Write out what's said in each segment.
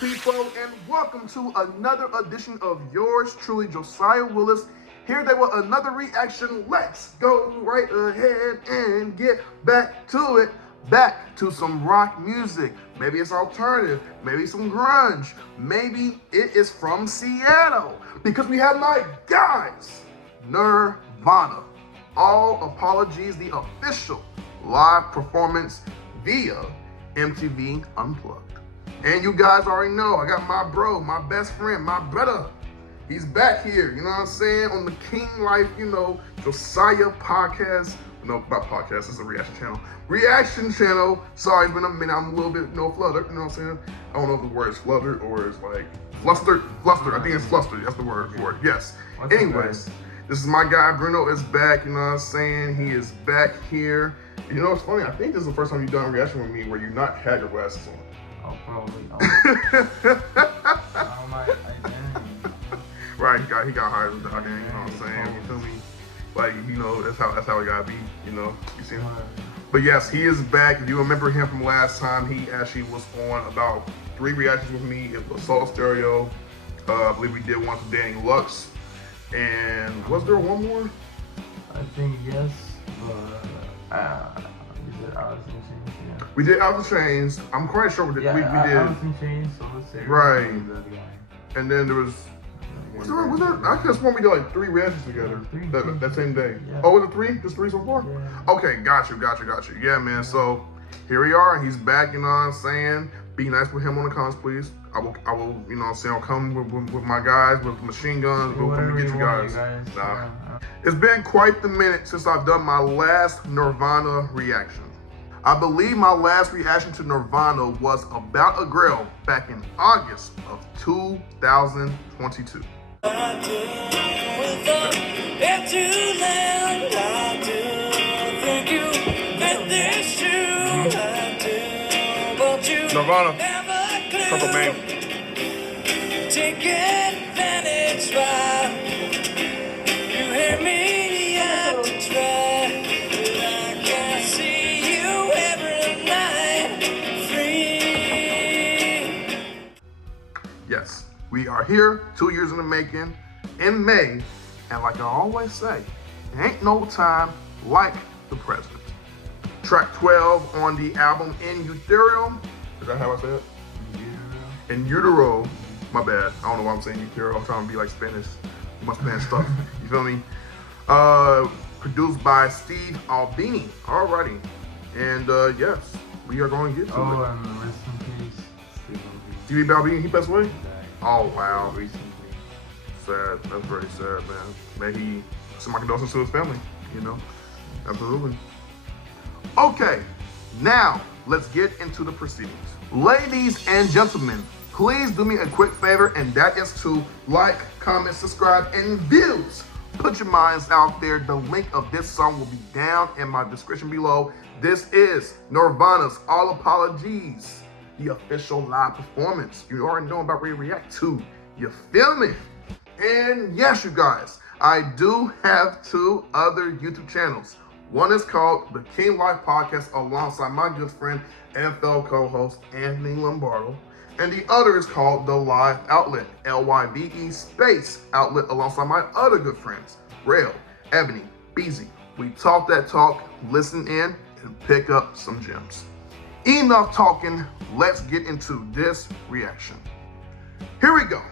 people, and welcome to another edition of yours truly, Josiah Willis. Here they were, another reaction. Let's go right ahead and get back to it. Back to some rock music. Maybe it's alternative, maybe some grunge, maybe it is from Seattle, because we have my guys, Nirvana. All Apologies, the official live performance via MTV Unplugged. And you guys already know, I got my bro, my best friend, my brother. He's back here, you know what I'm saying? On the King Life, Josiah podcast. No, not podcast, it's a reaction channel. Reaction channel. Sorry, it's been a minute, I'm a little bit, fluttered, you know what I'm saying? I don't know if the word is fluttered or it's like flustered. I think it's flustered, that's the word for it, yes. Anyways, this is my guy, Bruno is back, you know what I'm saying? He is back here. You know what's funny? I think this is the first time you've done a reaction with me where you not had your glasses on. Oh, probably. Right, he got hired with the hot gang, you know what I'm saying? You feel me? Like, that's how it gotta be, you see him? But yes, he is back. If you remember him from last time, he actually was on about 3 reactions with me. It was Soul Stereo. I believe we did one for Danny Lux. And was there one more? I think yes, but we did Alice in Chains, yeah. We did Alice in Chains. I'm quite sure we did. Yeah, we did. Alice in Chains, Soul Stereo. Right. And then there was there? I just want we did like 3 reactions together that same day. Yeah. Oh, was it 3? Just 3 so far? Yeah. Okay, got you. Yeah, man. So here we are. He's back. You know what I'm saying? Be nice with him on the comments, please. I will. You know what I'm saying? I'll come with my guys with machine guns. We'll come get you guys. Nah. It's been quite the minute since I've done my last Nirvana reaction. I believe my last reaction to Nirvana was About a Girl back in August of 2022. Nirvana, Purple Man. Take advantage while you hear me out to try, but I can see you every night free. Yes, we are here, 2 years in the making, in May, and like I always say, there ain't no time like the present. Track 12 on the album In Utero. Is that how I say it? In Utero. My bad. I don't know why I'm saying Utero. I'm trying to be like Spanish. My Spanish stuff. You feel me? Produced by Steve Albini. Alrighty. And yes, we are going to get to it. Oh, and rest in peace, Steve Albini. Steve Albini, he passed away? Oh, wow. Recently. Sad. That's very sad, man. May he send my condolences to his family, Absolutely. Okay, now let's get into the proceedings. Ladies and gentlemen, please do me a quick favor, and that is to like, comment, subscribe, and views. Put your minds out there. The link of this song will be down in my description below. This is Nirvana's All Apologies, the official live performance. You already know about where you react to. You feel me? And yes, you guys, I do have 2 other YouTube channels. One is called The King Life Podcast alongside my good friend and fellow co-host Anthony Lombardo. And the other is called The Live Outlet, LYVE space outlet, alongside my other good friends, Rail, Ebony, Beezy. We talk that talk, listen in, and pick up some gems. Enough talking, let's get into this reaction. Here we go.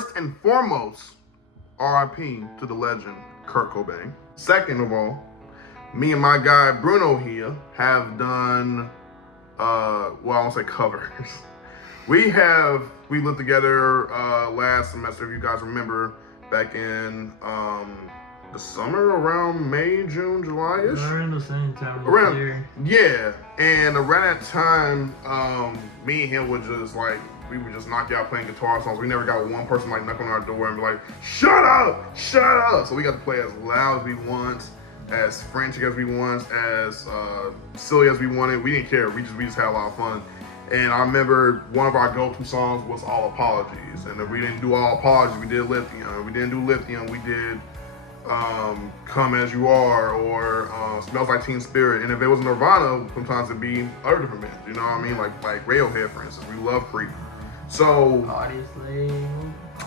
First and foremost, R.I.P. to the legend Kurt Cobain. Second of all, me and my guy Bruno here have done, well, I won't say covers. We lived together last semester, if you guys remember, back in the summer, around May, June, July-ish. Around the same time Around, this year. yeah. And around that time, me and him would just like, we would just knock out playing guitar songs. We never got one person like knock on our door and be like, shut up, shut up. So we got to play as loud as we want, as frantic as we want, as silly as we wanted. We didn't care. We just had a lot of fun. And I remember one of our go-to songs was All Apologies. And if we didn't do All Apologies, we did Lithium. If we didn't do Lithium, we did Come As You Are, or Smells Like Teen Spirit. And if it was Nirvana, sometimes it'd be other different bands, you know what I mean? Like Radiohead, for instance. We love Creep. So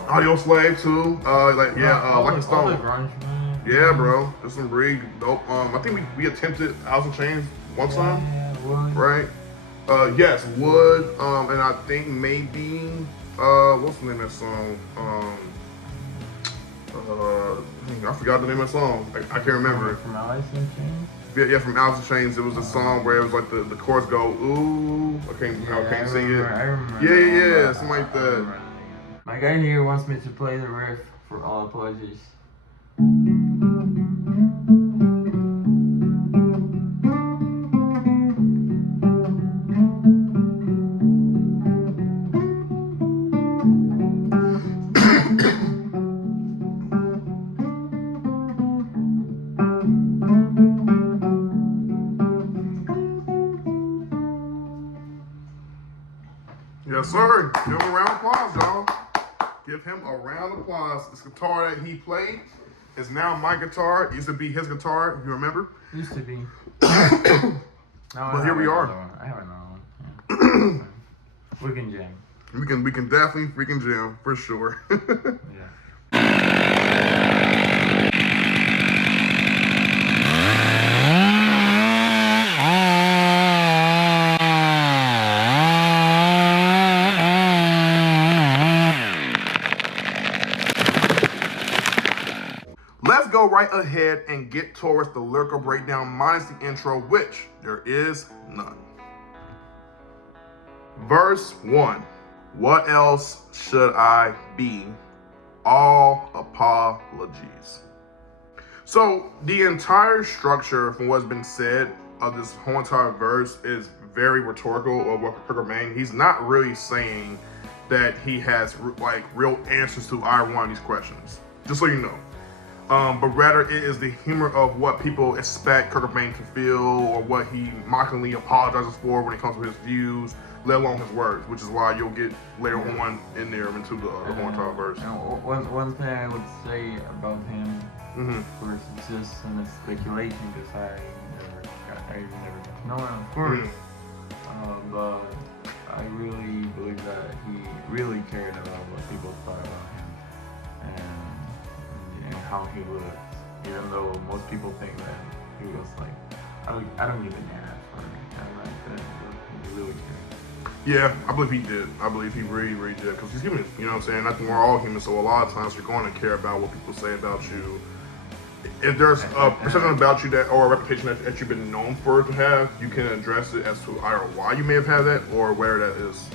Audio Slave too. Like a Stone. All the grunge, man. Yeah, bro. There's some really dope. I think we attempted Alice in Chains one time. Yeah, Wood. Right? Yes, Wood. And I think maybe what's the name of that song? I forgot the name of the song. I can't remember. From Alice in Chains? Yeah, from Alice in Chains. It was a song where it was like the chorus go, ooh, I can't sing it. I remember. Yeah, something like that. My guy here wants me to play the riff for All Apologies. Yes, sir. Give him a round of applause, y'all. Give him a round of applause. This guitar that he played is now my guitar. It used to be his guitar, if you remember. Used to be. But here we are. I have another one. Yeah. We can jam. We can definitely freaking jam for sure. Yeah. Let's go right ahead and get towards the lyrical breakdown minus the intro, which there is none. Verse 1. What else should I be? All apologies. So the entire structure from what's been said of this whole entire verse is very rhetorical of what Kurt Cobain. He's not really saying that he has like real answers to either one of these questions, just so you know. But rather it is the humor of what people expect Kurt Cobain to feel, or what he mockingly apologizes for when it comes to his views, let alone his words, which is why you'll get later on in there into the whole entire verse. One thing I would say about him, of course, it's just an speculation because I never got to know him, of course. But I really believe that he really cared about what people thought about him and how he looked, even though most people think that he was like, I don't give a damn for me, and like that, he really cared. Yeah, I believe he did. I believe he really, really did, because he's human, you know what I'm saying? I think we're all human, so a lot of times you're going to care about what people say about you. If there's a perception about you that, or a reputation that you've been known for to have, you can address it as to either why you may have had that, or where that is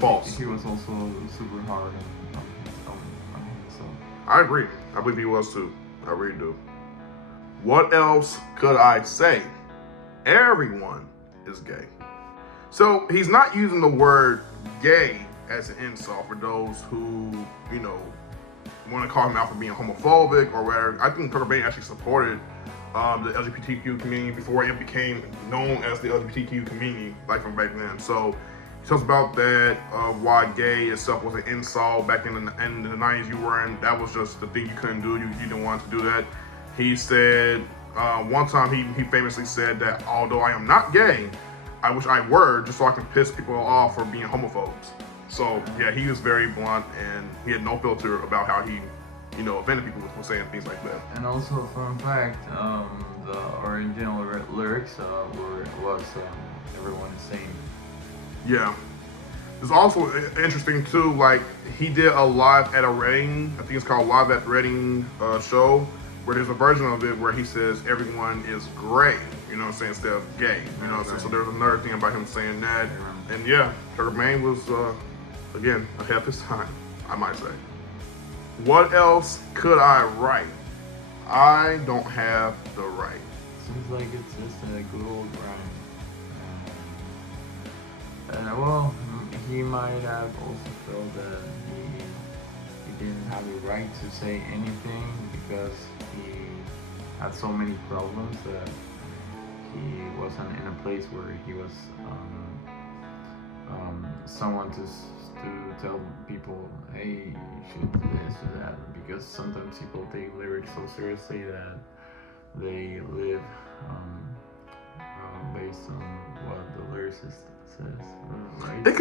false. He was also super hard on himself. I agree. I believe he was too. I really do. What else could I say? Everyone is gay. So he's not using the word gay as an insult for those who, you know, want to call him out for being homophobic or whatever. I think Kurt Cobain actually supported the LGBTQ community before it became known as the LGBTQ community, like from back then. So he talks about that, why gay itself was an insult back in the 90s you were in. That was just the thing you couldn't do. You didn't want to do that. He said, one time he famously said that although I am not gay, I wish I were, just so I can piss people off for being homophobes. So yeah, he was very blunt and he had no filter about how he, you know, offended people with saying things like that. And also, fun fact, the original lyrics was everyone is same. Yeah. It's also interesting too, like he did a live at a Reading, I think it's called Live at Reading show, where there's a version of it where he says everyone is gray, you know what I'm saying, instead of gay, you know what I'm saying? So there's another thing about him saying that. And yeah, Kurt Cobain was, again, ahead of his time, I might say. What else could I write? I don't have the right. Seems like it's just a good old rhyme. Well, he might have also felt that he didn't have the right to say anything because he had so many problems that he wasn't in a place where he was someone to tell people, hey, you should do this or that, because sometimes people take lyrics so seriously that they live based on what the lyricist says, right? It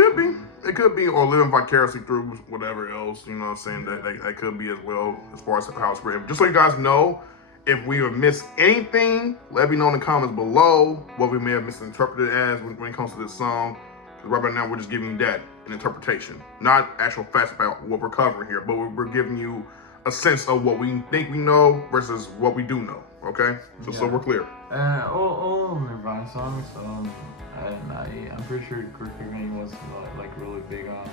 could be, or living vicariously through whatever else, you know what I'm saying, that could be as well, as far as how it's written. Just so you guys know, if we have missed anything, let me know in the comments below what we may have misinterpreted as when it comes to this song. Because right now we're just giving you that, an interpretation, not actual facts about what we're covering here, but we're giving you a sense of what we think we know versus what we do know, okay? So we're clear. All Nirvana songs, and I'm pretty sure Kurt Cobain was like really big on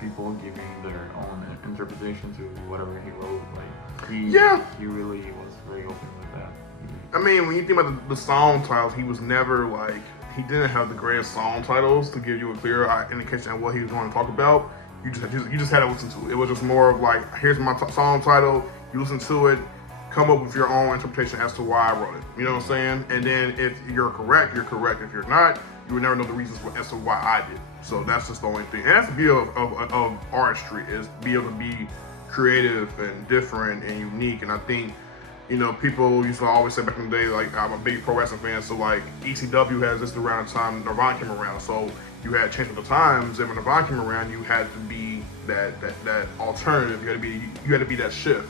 people giving their own interpretation to whatever he wrote. Like he really was very open with that. I mean, when you think about the song titles, he was never like, he didn't have the greatest song titles to give you a clear indication of what he was going to talk about. You just had to listen to it. It was just more of like, here's my song title, you listen to it, come up with your own interpretation as to why I wrote it. You know what I'm saying? And then if you're correct, you're correct. If you're not, you would never know the reasons as to why I did. So that's just the only thing. And that's the beauty of artistry, is be able to be creative and different and unique. And I think, you know, people used to always say back in the day, like, I'm a big pro wrestling fan, so like ECW has this around the time Nirvana came around. So you had Change with the Times, and when Nirvana came around, you had to be that alternative. You had to be that shift.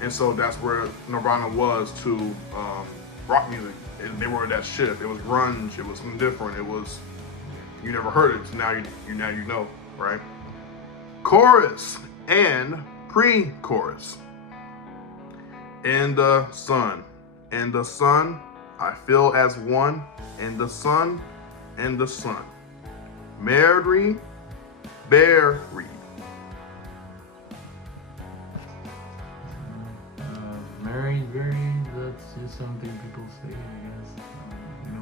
And so that's where Nirvana was to rock music. And they were that shift. It was grunge, it was something different, it was, you never heard it, so now you know, right? Chorus and pre-chorus. In the sun, I feel as one, in the sun, Mary, buried. Very, that's just something people say, I guess. You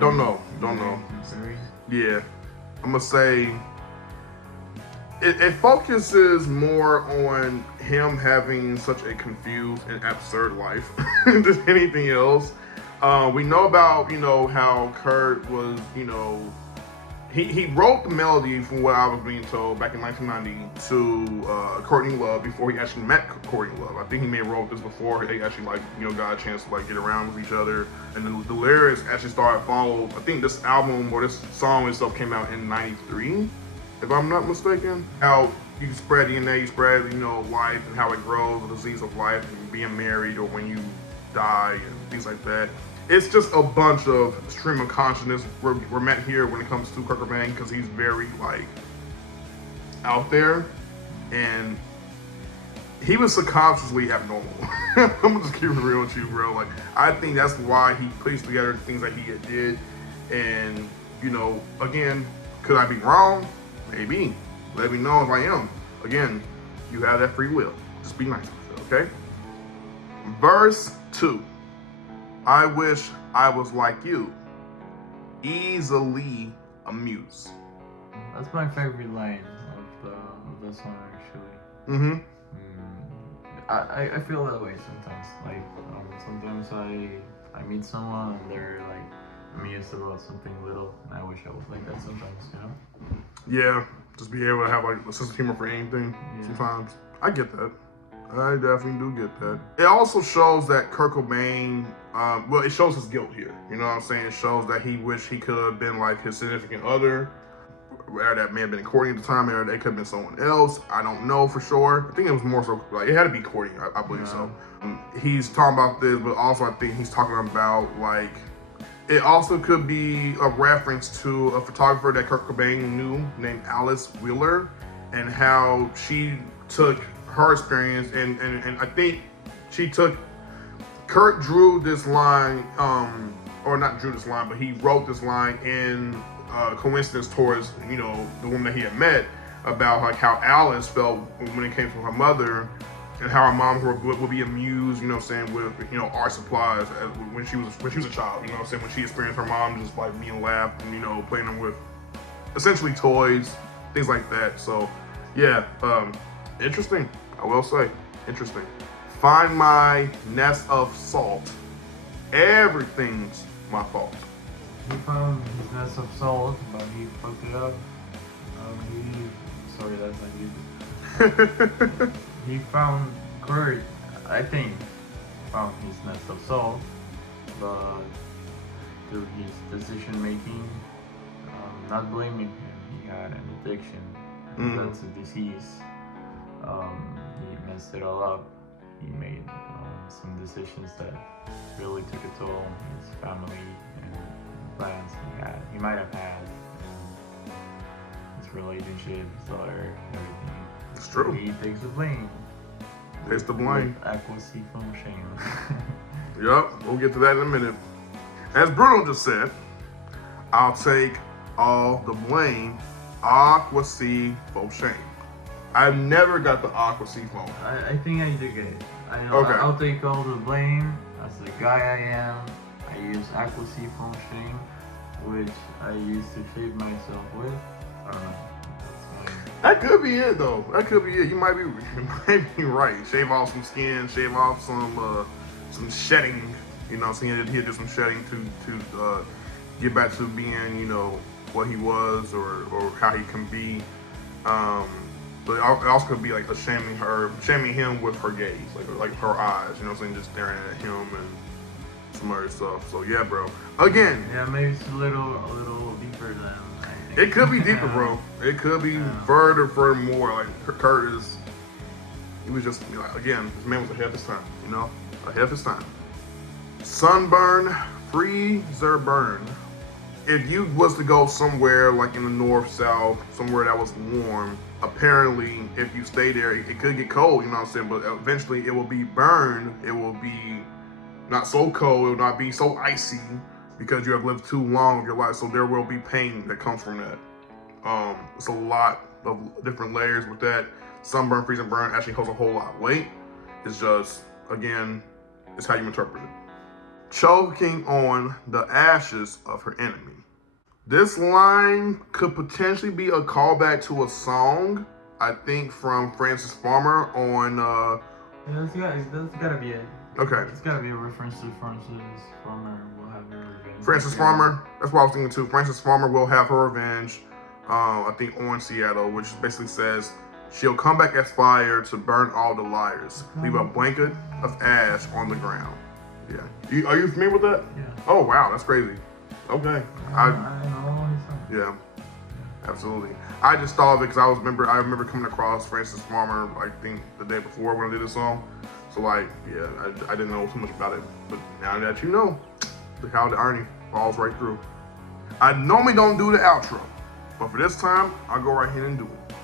know? Don't know. Very. Yeah, I'm gonna say it focuses more on him having such a confused and absurd life than anything else. We know about, you know, how Kurt was, you know, he wrote the melody, from what I was being told, back in 1990 to Courtney Love, before he actually met Courtney Love. I think he may have wrote this before they actually, like, you know, got a chance to like get around with each other. And then the lyrics actually started follow. I think this album or this song itself came out in '93, if I'm not mistaken. How you can spread DNA, you spread, you know, life and how it grows, the disease of life, and being married or when you die and things like that. It's just a bunch of stream of consciousness we're met here when it comes to Kurt Cobain, because he's very like out there, and he was subconsciously abnormal. I'm gonna just keep it real with you, bro. Like, I think that's why he puts together the things that he did. And, you know, again, could I be wrong? Maybe. Let me know if I am. Again, you have that free will. Just be nice with it, okay? Verse 2. I wish I was like you, easily amused. That's my favorite line of the song, actually. Mm-hmm. I feel that way sometimes. Like, sometimes I meet someone and they're like amused about something little, and I wish I was like that sometimes, you know? Yeah, just be able to have like a sense of humor for anything. Sometimes. I get that. I definitely do get that. It also shows that Kurt Cobain, well, it shows his guilt here. You know what I'm saying? It shows that he wished he could have been like his significant other. Whether that may have been Courtney at the time, or they could have been someone else. I don't know for sure. I think it was more so, like, it had to be Courtney, I believe so. He's talking about this, but also I think he's talking about, like, It also could be a reference to a photographer that Kurt Cobain knew named Alice Wheeler, and how she took her experience and I think she took, Kurt drew this line, or not drew this line, but he wrote this line in coincidence towards, you know, the woman that he had met, about like how Alice felt when it came from her mother, and how her mom would be amused, you know what I'm saying, with, you know, art supplies when she was a child, you know what I'm saying, when she experienced her mom just like being laughed and, you know, playing them with essentially toys, things like that. So yeah, interesting, I will say, interesting. Find my nest of salt. Everything's my fault. He found his nest of salt, but he fucked it up. Sorry, that's not you. He found, Kurt, I think, found his nest of salt, but through his decision making, not blaming him, he had an addiction. That's a disease. He messed it all up. He made some decisions that really took a toll on his family and plans he might have had, and his relationship, his daughter, everything. It's true. He takes the blame. Takes the blame. Accuracy from shame. Yup, we'll get to that in a minute. As Bruno just said, I'll take all the blame. Accuracy for shame. I've never got the accuracy phone. I think I did get it. Okay. I'll take all the blame. As the guy I am, I use accuracy from shame, which I used to shave myself with. I don't know. That could be it though. That could be it. You might be right. Shave off some skin, shave off some shedding. You know, so he'll do some shedding to get back to being, you know, what he was or how he can be. But it also could be like shaming him with her gaze, like her eyes. You know what I'm saying? Just staring at him and some other stuff. So yeah, bro. Again. Yeah, maybe it's a little deeper than. It could be deeper, bro. It could be further more. Like Kurt is, he was just, you know, again, this man was ahead of his time, you know, ahead of his time. Sunburn, freezer burn. If you was to go somewhere like in the north, south, somewhere that was warm, apparently if you stay there, it could get cold, you know what I'm saying? But eventually it will be burned. It will be not so cold. It will not be so icy, because you have lived too long of your life, so there will be pain that comes from that. It's a lot of different layers with that. Sunburn, freeze, and burn actually holds a whole lot of weight. It's just, again, it's how you interpret it. Choking on the ashes of her enemy. This line could potentially be a callback to a song, I think, from Francis Farmer on... That's gotta be it. Okay. It's gotta be a reference to Francis Farmer. Francis Farmer, that's what I was thinking too. Francis Farmer will have her revenge, I think, on Seattle, which basically says, she'll come back as fire to burn all the liars, leave a blanket of ash on the ground. Yeah. Are you familiar with that? Yeah. Oh, wow, that's crazy. Okay. I know his song. Yeah, absolutely. I just thought of it because I remember coming across Francis Farmer, I think, the day before when I did this song. So, like, yeah, I didn't know too much about it. But now that you know, how the irony falls right through. I normally don't do the outro, but for this time, I'll go right ahead and do it.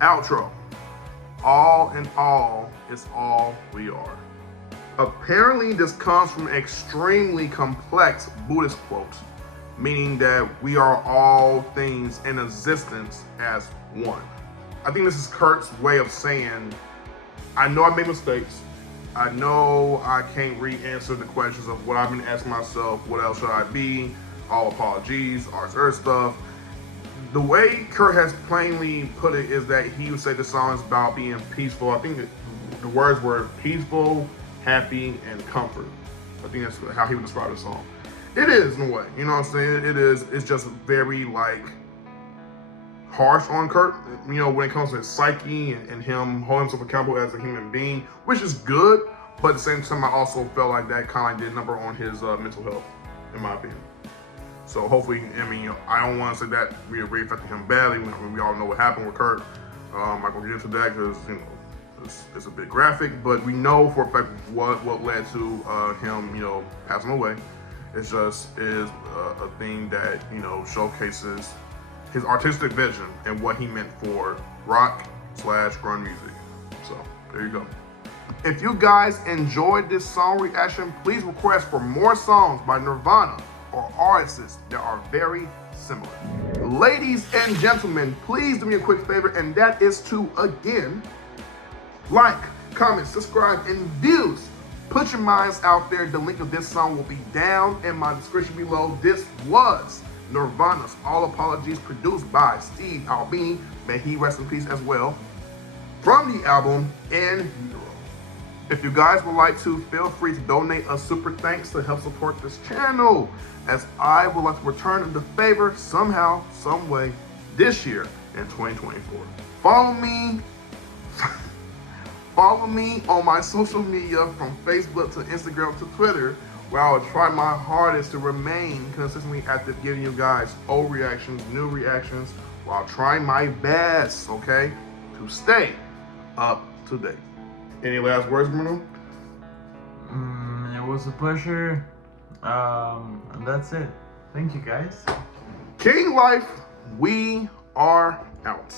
Outro. All in all is all we are. Apparently, this comes from extremely complex Buddhist quote, meaning that we are all things in existence as one. I think this is Kurt's way of saying, I know I made mistakes. I know I can't re-answer the questions of what I've been asking myself, what else should I be? All apologies, all this other stuff. The way Kurt has plainly put it is that he would say the song is about being peaceful. I think the words were peaceful, happy, and comfort. I think that's how he would describe the song. It is, in a way, you know what I'm saying? It is, it's just very, like, harsh on Kurt, you know, when it comes to his psyche and him holding himself accountable as a human being, which is good, but at the same time, I also felt like that kind of did a number on his mental health, in my opinion. So hopefully, I mean, you know, I don't want to say that we affected him badly. We all know what happened with Kurt. I'm not going to get into that because, you know, it's a bit graphic, but we know for a fact what led to him, you know, passing away. It just is a thing that, you know, showcases his artistic vision and what he meant for rock/grunge music. So there you go. If you guys enjoyed this song reaction, please request for more songs by Nirvana or artists that are very similar. Ladies and gentlemen, please do me a quick favor, and that is to, again, like, comment, subscribe, and views. Put your minds out there. The link of this song will be down in my description below. This was Nirvana's All Apologies, produced by Steve Albini. May he rest in peace as well. From the album In Utero. If you guys would like to, feel free to donate a super thanks to help support this channel, as I would like to return the favor somehow, some way this year in 2024. Follow me on my social media, from Facebook to Instagram to Twitter, where I will try my hardest to remain consistently active, giving you guys old reactions, new reactions, while trying my best, okay, to stay up to date. Any last words, Bruno? It was a pleasure. And that's it. Thank you, guys. King Life, we are out.